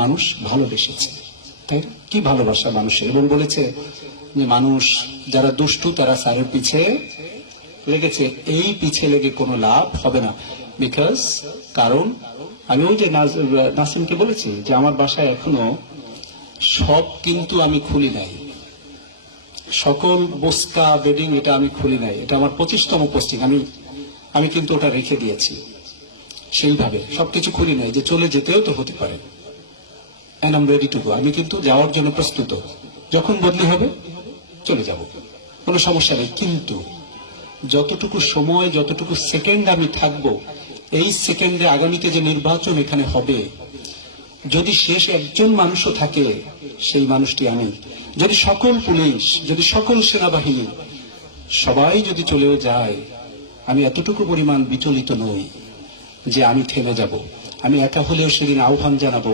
মানুষ ভালোবেসেছে, তাই কি ভালোবাসা মানুষের, এবং বলেছে যে মানুষ যারা দুষ্টু তারা স্যারের পিছে লেগেছে, এই পিছে লেগে কোনো লাভ হবে না। বিকজ কারণ আমি ওই যে নাসিমকে বলেছি যে আমার বাসায় এখনো সব কিন্তু আমি খুলি নাই, সকল বস্তা বেডিং এটা আমি খুলি নাই, এটা আমার 25তম পোস্টিং, আমি কিন্তু ওটা রেখে দিয়েছি সেইভাবে, সবকিছু খুলি নাই, যে চলে যেতেও তো হতে পারে। And I am ready to go, আমি কিন্তু যাওয়ার জন্য প্রস্তুত, যখন বদলি হবে চলে যাব, কোনো সমস্যা নেই। কিন্তু যতটুকু সময়, যতটুকু সেকেন্ড আমি থাকবো, এই সেকেন্ডে আগামীতে যে নির্বাচন এখানে হবে, যদি শেষ একজন মানুষও থাকে সেই মানুষটি আমি। যদি সকল পুলিশ, যদি সকল সেনাবাহিনী সবাই যদি চলেও যায়, আমি এতটুকু পরিমাণ বিচলিত নই যে আমি থেমে যাব। আমি একা হলেও সেদিন আহ্বান জানাবো,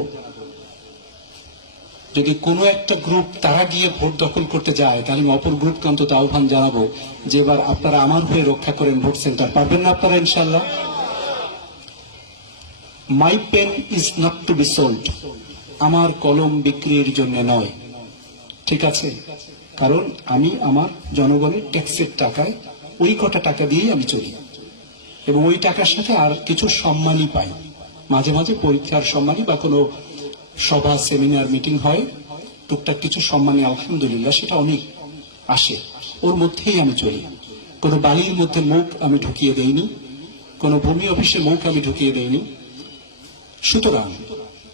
যদি কোনো একটা গ্রুপ তারা গিয়ে ভোট দখল করতে যায়, তাহলে আমি অপর গ্রুপকে অন্তত আহ্বান জানাবো যে এবার আপনারা আমার হয়ে রক্ষা করেন ভোট সেন্টার। পারবেন না আপনারা ইনশাল্লাহ? My pen is not to be sold, আমার কলম বিক্রির জন্য নয়, ঠিক আছে? কারণ আমি আমার জনগণের ট্যাক্সের টাকায়, ওই কটা টাকা দিয়েই আমি চলি, এবং ওই টাকার সাথে আর কিছু সম্মানই পাই, মাঝে মাঝে পরীক্ষার সম্মানই বা কোনো সভা সেমিনার মিটিং হয়, টুকটাক কিছু সম্মানী আলহামদুলিল্লাহ সেটা অনেক আসে, ওর মধ্যেই আমি চলি। কোনো বাড়ির মধ্যে মুখ আমি ঢুকিয়ে দেইনি, কোনো ভূমি অফিসে মুখ আমি ঢুকিয়ে দেইনি। সুতরাং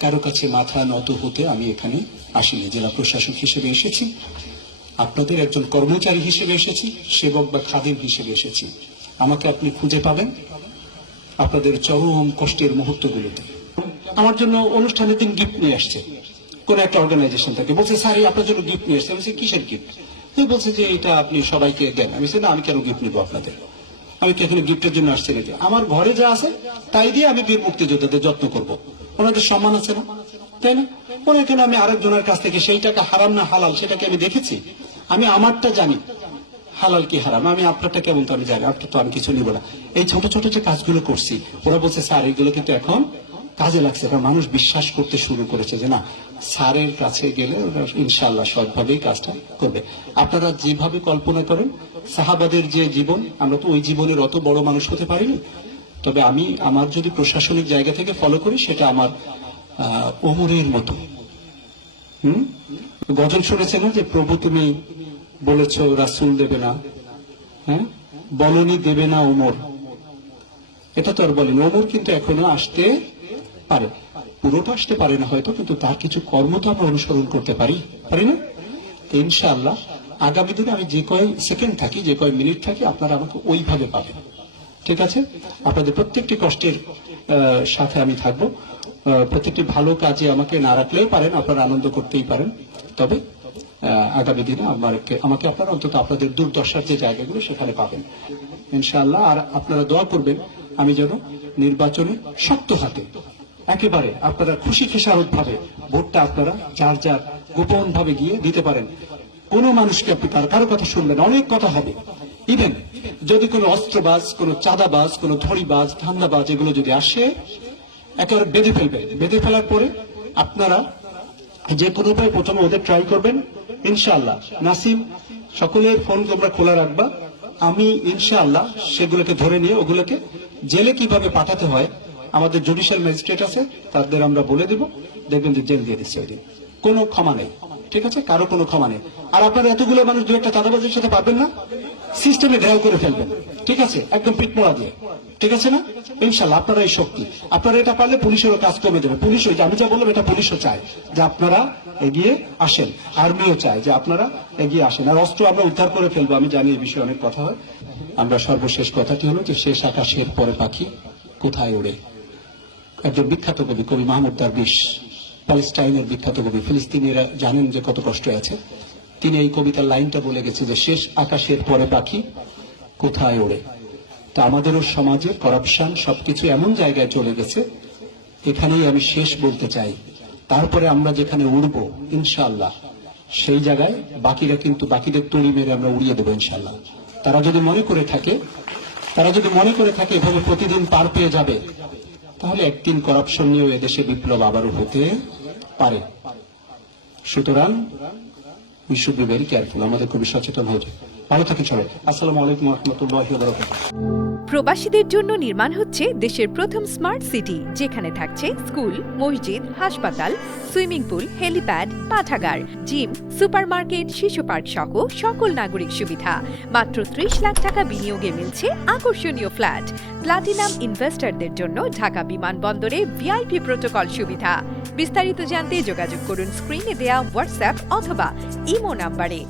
কারো কাছে মাথা নত হতে আমি এখানে আসিনি, জেলা প্রশাসক হিসেবে এসেছি, আপনাদের একজন কর্মচারী হিসেবে এসেছি, সেবক বা খাদিম হিসেবে এসেছি। আমাকে আপনি খুঁজে পাবেন আপনাদের চরম কষ্টের মুহূর্তগুলোতে। আমার জন্য অনুষ্ঠানের দিন গিফট নিয়ে আসছে কোন একটা অর্গানাইজেশন থেকে, বলছে স্যার আপনার জন্য গিফট নিয়ে আসছে। আমি বলছি কিসের গিফট? তুই বলছে যে এটা আপনি সবাইকে দেন। আমি বলছি না, আমি কেন গিফট নিবো আপনাদের, আমি তো এখানে গিফটের জন্য আসছি নাকি? আমার ঘরে যা আছে তাই দিয়ে আমি বীর মুক্তিযোদ্ধাদের যত্ন করবো, ওনাদের সম্মান আছে না, তাই না? ওরা কেন আমি আরেকজনের কাছ থেকে সেই টাকা হারাম না হালাল সেটাকে আমি দেখেছি, আমি আমারটা জানি হালাল কি হারাম, আমি আপনারটা কেমন তো আমি জানি, আপনার তো আমি কিছু নিব না। এই ছোট ছোট যে কাজগুলো করছি, ওরা বলছে স্যার এগুলো কিন্তু এখন কাজে লাগছে, কারণ মানুষ বিশ্বাস করতে শুরু করেছে যে না, স্যারের কাছে গেলে ওরা ইনশাল্লাহ সৎভাবেই কাজটা করবে। আপনারা যেভাবে কল্পনা করেন সাহাবাদের যে জীবন, আমরা তো ওই জীবনের অত বড় মানুষ হতে পারিনি, তবে আমি আমার যদি প্রশাসনিক জায়গা থেকে ফলো করি সেটা আমার ওমরের মতো। গজল শুনেছে না যে প্রভু তুমি বলেছ রাসূল দেবে না, হ্যাঁ বলনি দেবে না ওমর, এটা তো আর বলেনি। ওমর কিন্তু এখনো আসতে পারে, পুরোটা আসতে পারে না হয়তো, কিন্তু তার কিছু কর্ম তো আমরা অনুসরণ করতে পারি না? ইনশাআল্লাহ আগামী দিনে আমি যে কয় সেকেন্ড থাকি, যে কয় মিনিট থাকি, আপনারা আমাকে ওইভাবে পাবেন, ঠিক আছে? আপনাদের প্রত্যেকটি কষ্টের সাথে আমি থাকবো, প্রত্যেকটি ভালো কাজে আমাকে না রাখলেও পারেন, আপনারা আনন্দ করতেই পারেন, তবে আগামী দিনে আমাকে আপনারা অন্তত আপনাদের দুর্দশার যে জায়গাগুলো সেখানে পাবেন ইনশাআল্লাহ। আর আপনারা দোয়া করবেন আমি যেন নির্বাচনে শক্ত হাতে একেবারে আপনারা খুশি খেসারত ভাবে ভোটটা আপনারা যার যার গোপন ভাবে গিয়ে দিতে পারেন। কোনো মানুষকে আপনি কারো কথা শুনবেন, অনেক কথা হবে, ইভেন যদি কোনো অস্ত্রবাজ, কোনো চাঁদাবাজ, কোনো ধড়িবাজ, ধান্দাবাজ এগুলো যদি আসে একেবারে বেঁধে ফেলবেন। বেঁধে ফেলার পরে আপনারা যে কোনো উপায় প্রথমে ওদের ট্রাই করবেন ইনশাআল্লাহ। নাসিম সকলের ফোন তোমরা খোলা রাখবা, আমি ইনশাআল্লাহ সেগুলোকে ধরে নিয়ে ওগুলোকে জেলে কিভাবে পাঠাতে হয়, আমাদের জুডিশিয়াল ম্যাজিস্ট্রেট আছে, তাদের আমরা বলে দেব, দেখবেন যে জেল দিয়ে দিচ্ছে, ওই দিন কোনো ক্ষমা নেই, ঠিক আছে? কারো কোনো ক্ষমা নেই। আর আপনারা এতগুলো মানুষ দু একটা চাঁদাবাজের সাথে পাবেন না, সিস্টেমে ঘেরাও করে ফেলবেন, ঠিক আছে? একদম পিটমোড়া দিয়ে, ঠিক আছে না? ইনশাল্লাহ আপনারা এই শক্তি, আপনারা এটা পারলে পুলিশেরও কাজ কমে দেবে। পুলিশ ওই যে আমি যা বললাম এটা পুলিশও চায় যে আপনারা এগিয়ে আসেন, আর্মিও চায় যে আপনারা এগিয়ে আসেন, আর অস্ত্র আমরা উদ্ধার করে ফেলবো। আমি জানি এই বিষয়ে অনেক কথা হয়। আমরা সর্বশেষ কথাটি হলো যে শেষ আকাশের পরে পাখি কোথায় ওড়ে। একজন বিখ্যাত কবি, কবি মাহমুদ দারবিশ, প্যালেস্টাইনের বিখ্যাত কবি, ফিলিস্তিনিরা জানেন যে কত কষ্ট আছে, তিনি এই কবিতার লাইনটা বলে গেছে যে শেষ আকাশের পরে পাখি কোথায় ওড়ে। তা আমাদেরও সমাজে করাপশন সবকিছু এমন জায়গায় চলে গেছে, এখানেই আমি শেষ বলতে চাই। তারপরে আমরা যেখানে উড়ব ইনশাআল্লাহ সেই জায়গায় বাকিরা কিন্তু বাকিদের তড়ি মেরে আমরা উড়িয়ে দেবো ইনশাআল্লাহ। তারা যদি মনে করে থাকে এভাবে প্রতিদিন পার পেয়ে যাবে, তাহলে একদিন করাপশন নিয়েও এদেশে বিপ্লব আবারও হতে পারে। সুতরাং we should be very careful, আমাদের খুবই সচেতন হয়ে যায়। ভালো থাকি সবাই। আসসালামু আলাইকুম ওয়া রাহমাতুল্লাহি ওয়া বারাকাতুহু। প্রবাসীদের জন্য নির্মাণ হচ্ছে দেশের প্রথম স্মার্ট সিটি, যেখানে থাকছে স্কুল, মসজিদ, হাসপাতাল, সুইমিং পুল, হেলিপ্যাড, পাঠাগার, জিম, সুপারমার্কেট, শিশু পার্ক সহ সকল নাগরিক সুবিধা। মাত্র 30 লাখ টাকা বিনিয়োগে মিলছে আকর্ষণীয় ফ্ল্যাট। প্লাটিনাম ইনভেস্টরদের জন্য ঢাকা বিমানবন্দরে ভিআইপি প্রোটোকল সুবিধা। বিস্তারিত জানতে যোগাযোগ করুন স্ক্রিনে দেয়া হোয়াটসঅ্যাপ অথবা ইমো নাম্বারে।